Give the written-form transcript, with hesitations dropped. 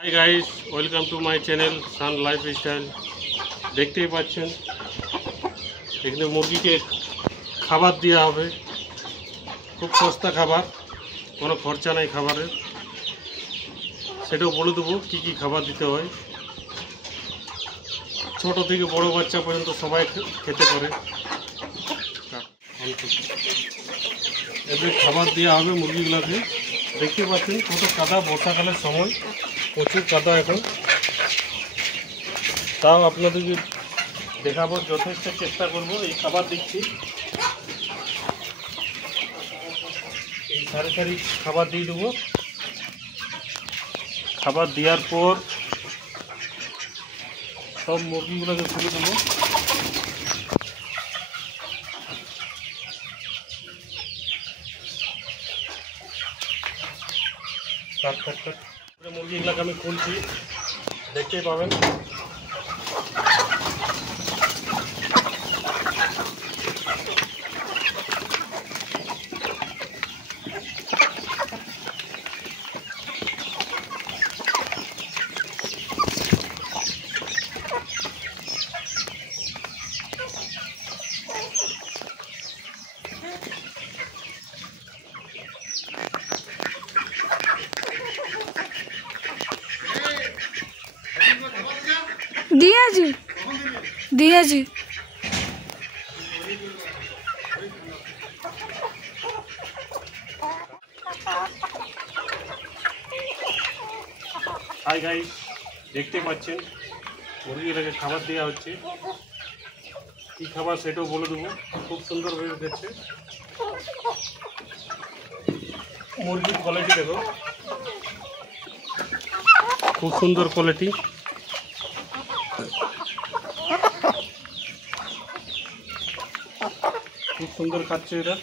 High guys, welcome to my channel Sun Lifestyle. দেখতেই পাচ্ছেন এখানে মুরগিকে খাবার দেওয়া হবে। খুব সস্তা খাবার, কোনো খরচা নাই খাবারের। সেটাও বলে দেবো কী কী খাবার দিতে হয়। ছোট থেকে বড় বাচ্চা পর্যন্ত সবাই খেতে পারে। এবার খাবার দেওয়া হবে মুরগিগুলোকে। দেখতে পাচ্ছেন কত কাদা, বর্ষাকালের সময় প্রচুর কাদা এখন। তাও আপনাদেরকে দেখাবার যথেষ্ট চেষ্টা করব। এই খাবার দিচ্ছি, এই সারি সারি খাবার দিয়ে দেবো। খাবার দেওয়ার পর সব মুরগিগুলোকে তুলে দেবো। মুরগিগুলোকে আমি খুলছি, দেখতেই পাবেন। দিয়েছি। হাই গাইস, দেখতে পাচ্ছেন মুরগিটাকে খাবার দেওয়া হচ্ছে। কী খাবার সেটাও বলে দেবো। খুব সুন্দর হয়ে গেছে মুরগির কোয়ালিটি, দেখো খুব সুন্দর কোয়ালিটি। খুব সুন্দর খাচ্ছে এরা।